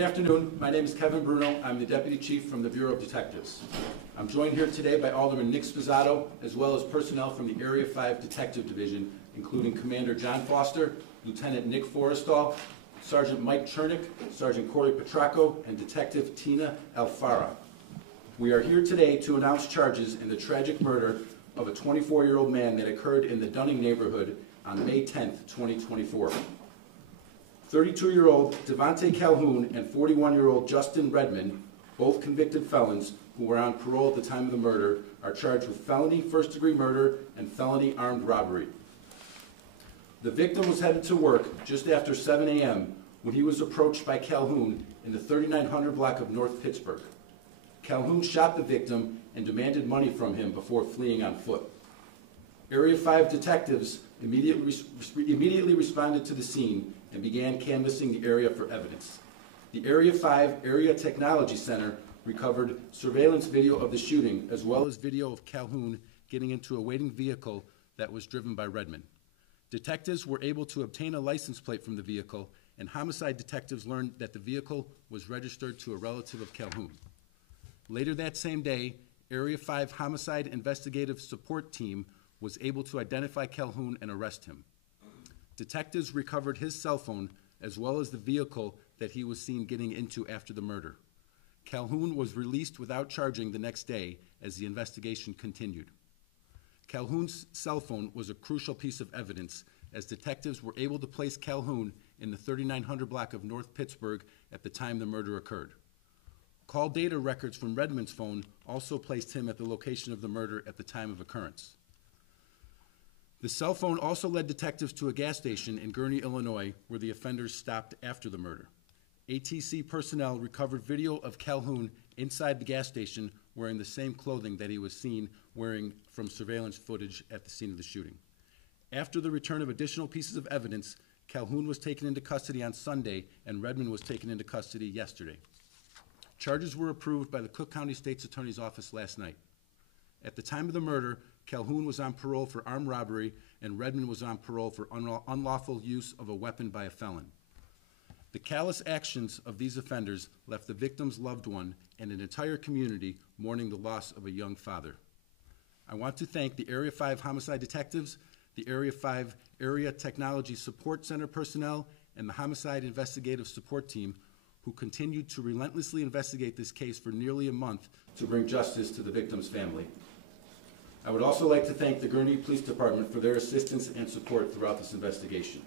Good afternoon. My name is Kevin Bruno. I'm the Deputy Chief from the Bureau of Detectives. I'm joined here today by Alderman Nick Spizzato, as well as personnel from the Area 5 Detective Division, including Commander John Foster, Lieutenant Nick Forrestal, Sergeant Mike Chernick, Sergeant Corey Petracco, and Detective Tina Alfara. We are here today to announce charges in the tragic murder of a 24-year-old man that occurred in the Dunning neighborhood on May 10th, 2024. 32-year-old Devontae Calhoun and 41-year-old Justin Redmond, both convicted felons who were on parole at the time of the murder, are charged with felony first-degree murder and felony armed robbery. The victim was headed to work just after 7 a.m. when he was approached by Calhoun in the 3900 block of North Pittsburgh. Calhoun shot the victim and demanded money from him before fleeing on foot. Area 5 detectives immediately responded to the scene and began canvassing the area for evidence. The Area 5 Area Technology Center recovered surveillance video of the shooting, as well as video of Calhoun getting into a waiting vehicle that was driven by Redmond. Detectives were able to obtain a license plate from the vehicle, and homicide detectives learned that the vehicle was registered to a relative of Calhoun. Later that same day, Area 5 Homicide Investigative Support Team was able to identify Calhoun and arrest him. Detectives recovered his cell phone as well as the vehicle that he was seen getting into after the murder. Calhoun was released without charging the next day as the investigation continued. Calhoun's cell phone was a crucial piece of evidence, as detectives were able to place Calhoun in the 3900 block of North Pittsburgh at the time the murder occurred. Call data records from Redmond's phone also placed him at the location of the murder at the time of occurrence. The cell phone also led detectives to a gas station in Gurnee, Illinois, where the offenders stopped after the murder. ATC personnel recovered video of Calhoun inside the gas station wearing the same clothing that he was seen wearing from surveillance footage at the scene of the shooting. After the return of additional pieces of evidence, Calhoun was taken into custody on Sunday and Redmond was taken into custody yesterday. Charges were approved by the Cook County State's Attorney's Office last night. At the time of the murder, Calhoun was on parole for armed robbery and Redmond was on parole for unlawful use of a weapon by a felon. The callous actions of these offenders left the victim's loved one and an entire community mourning the loss of a young father. I want to thank the Area 5 Homicide Detectives, the Area 5 Area Technology Support Center personnel, and the Homicide Investigative Support Team who continued to relentlessly investigate this case for nearly a month to bring justice to the victim's family. I would also like to thank the Gurnee Police Department for their assistance and support throughout this investigation.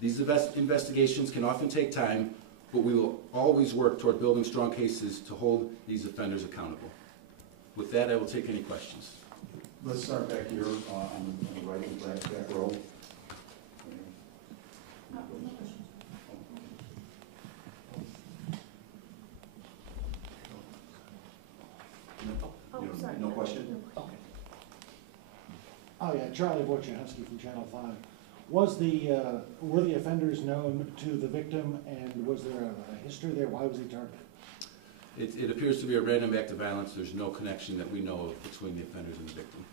These investigations can often take time, but we will always work toward building strong cases to hold these offenders accountable. With that, I will take any questions. Let's start back here on the right and back row. No question? Okay. Oh yeah, Charlie Wojciechowski from Channel 5. Were the offenders known to the victim, and was there a history there? Why was he targeted? It appears to be a random act of violence. There's no connection that we know of between the offenders and the victim.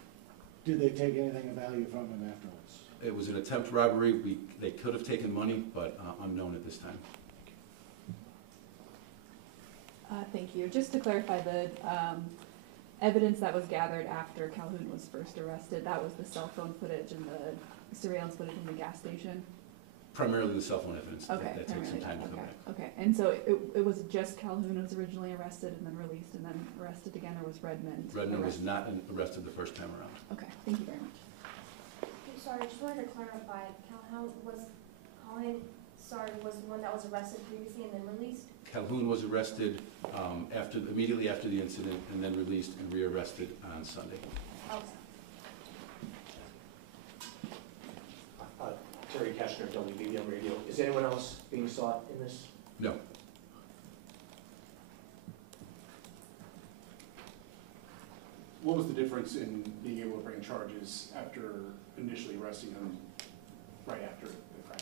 Did they take anything of value from him afterwards? It was an attempt robbery. They could have taken money, but unknown at this time. Thank you. Just to clarify, the evidence that was gathered after Calhoun was first arrested, that was the cell phone footage and the surveillance footage in the gas station? Primarily the cell phone evidence. Okay, that takes some time to come back. Okay, and so it was just Calhoun was originally arrested and then released and then arrested again, or was Redmond? Redmond was not arrested the first time around. Okay, thank you very much. Sorry, I just wanted to clarify. Calhoun was the one that was arrested previously and then released? Calhoun was arrested immediately after the incident and then released and rearrested on Sunday. Okay. Terry Kashner, WBBM Radio. Is anyone else being sought in this? No. What was the difference in being able to bring charges after initially arresting him right after the crime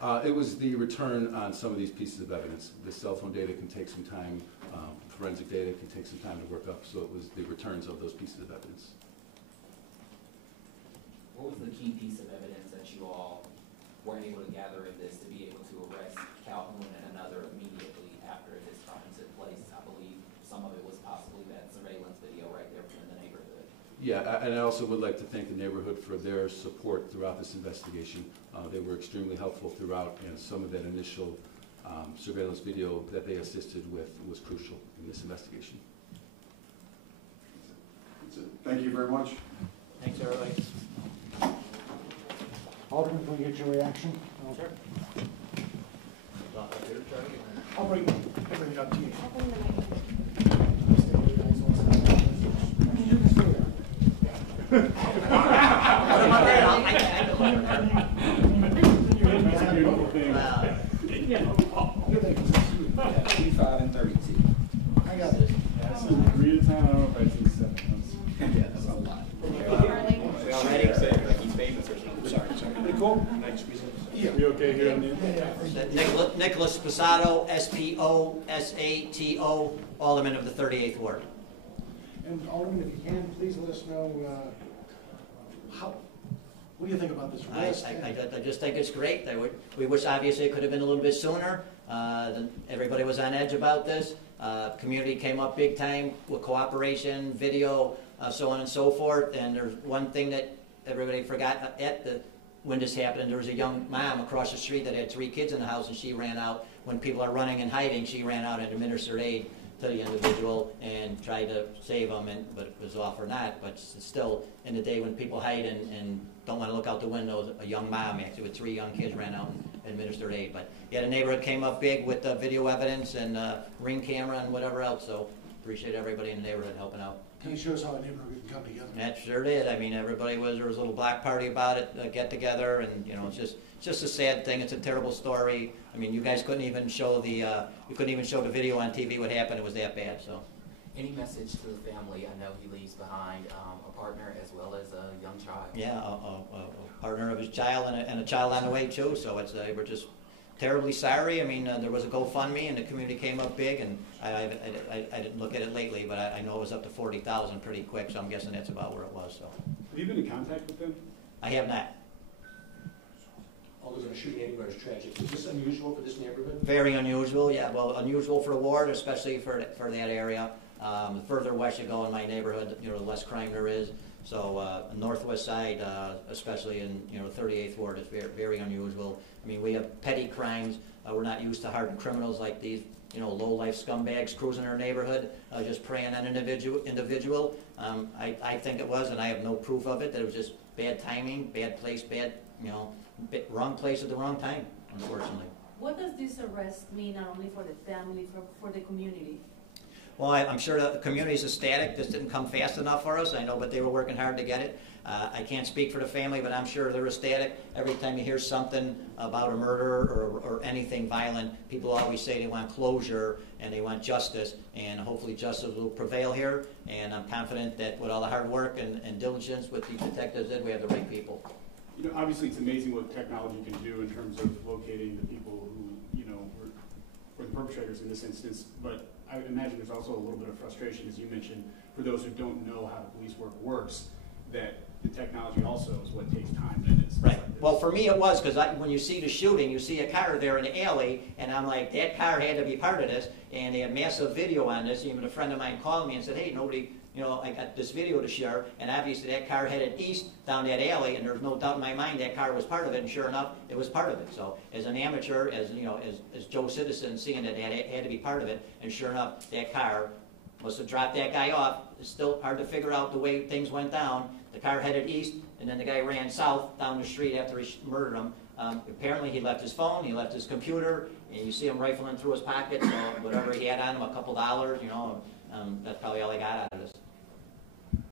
occurred? It was the return on some of these pieces of evidence. The cell phone data can take some time. Forensic data can take some time to work up, so it was the returns of those pieces of evidence. What was the key piece of evidence that you all were able to gather in this to be able to arrest Calhoun and another immediate And I also would like to thank the neighborhood for their support throughout this investigation. They were extremely helpful throughout, and some of that initial surveillance video that they assisted with was crucial in this investigation. That's it. Thank you very much. Thanks, everybody. Alderman, can we get your reaction? Sure. I'll bring it up to you. I'll bring the mic. Beautiful thing. Wow. 32. I got this. This is 3 at a time. I don't know if I see 7. Yeah, that's a lot. He's famous or something. Sorry. Pretty cool. Yeah. You okay here on the end? Nicholas Sposato, S-P-O-S-A-T-O, Alderman of the 38th Ward. And Alderman, if you can, please let us know what do you think about this arrest? I just think it's great. We wish obviously it could have been a little bit sooner. Everybody was on edge about this. Community came up big time with cooperation, video, so on and so forth. And there's one thing that everybody forgot when this happened. There was a young mom across the street that had 3 kids in the house, and she ran out. When people are running and hiding, she ran out and administered aid to the individual and tried to save them, but it was off or not. But still, in the day when people hide and don't want to look out the windows, a young mom actually with 3 young kids ran out and administered aid. But yeah, the neighborhood came up big with video evidence and ring camera and whatever else. So appreciate everybody in the neighborhood helping out. Can you show us how a neighborhood can come together? That sure did. I mean, there was a little block party about it, get together, and it's just a sad thing. It's a terrible story. I mean, you guys couldn't even show the video on TV. What happened? It was that bad. So, Any message to the family? I know he leaves behind a partner as well as a young child. yeah, a partner of his child and a child on the way too. So we're just terribly sorry. I mean, there was a GoFundMe and the community came up big, and I didn't look at it lately, but I know it was up to 40,000 pretty quick. So I'm guessing that's about where it was. So. Have you been in contact with them? I have not. Although a shooting anywhere is tragic. Is this unusual for this neighborhood? Very unusual, yeah. Well, unusual for the ward, especially for that area. The further west you go in my neighborhood, the less crime there is. So northwest side, especially in 38th Ward, is very, very unusual. I mean, we have petty crimes. We're not used to hardened criminals like these, low-life scumbags cruising our neighborhood, just preying on an individual. I think it was, and I have no proof of it, that it was just bad timing, bad place, wrong place at the wrong time, unfortunately. What does this arrest mean, not only for the family, for the community? Well, I'm sure the community is ecstatic. This didn't come fast enough for us, I know, but they were working hard to get it. I can't speak for the family, but I'm sure they're ecstatic. Every time you hear something about a murder or anything violent, people always say they want closure and they want justice, and hopefully justice will prevail here. And I'm confident that with all the hard work and diligence with these detectives did, we have the right people. Obviously it's amazing what technology can do in terms of locating the people who, were the perpetrators in this instance, but I would imagine there's also a little bit of frustration, as you mentioned, for those who don't know how the police work works, that the technology also is what takes time. And it's right. Like well, for me it was, because when you see the shooting, you see a car there in the alley, and I'm like, that car had to be part of this, and they had massive video on this. Even a friend of mine called me and said, hey, nobody, I got this video to share, and obviously that car headed east down that alley, and there's no doubt in my mind that car was part of it, and sure enough, it was part of it. So as an amateur, as Joe Citizen, seeing that it had to be part of it, and sure enough, that car must have dropped that guy off. It's still hard to figure out the way things went down. The car headed east, and then the guy ran south down the street after he murdered him. Apparently he left his phone, he left his computer, and you see him rifling through his pockets, so whatever he had on him, a couple dollars, that's probably all I got out of this.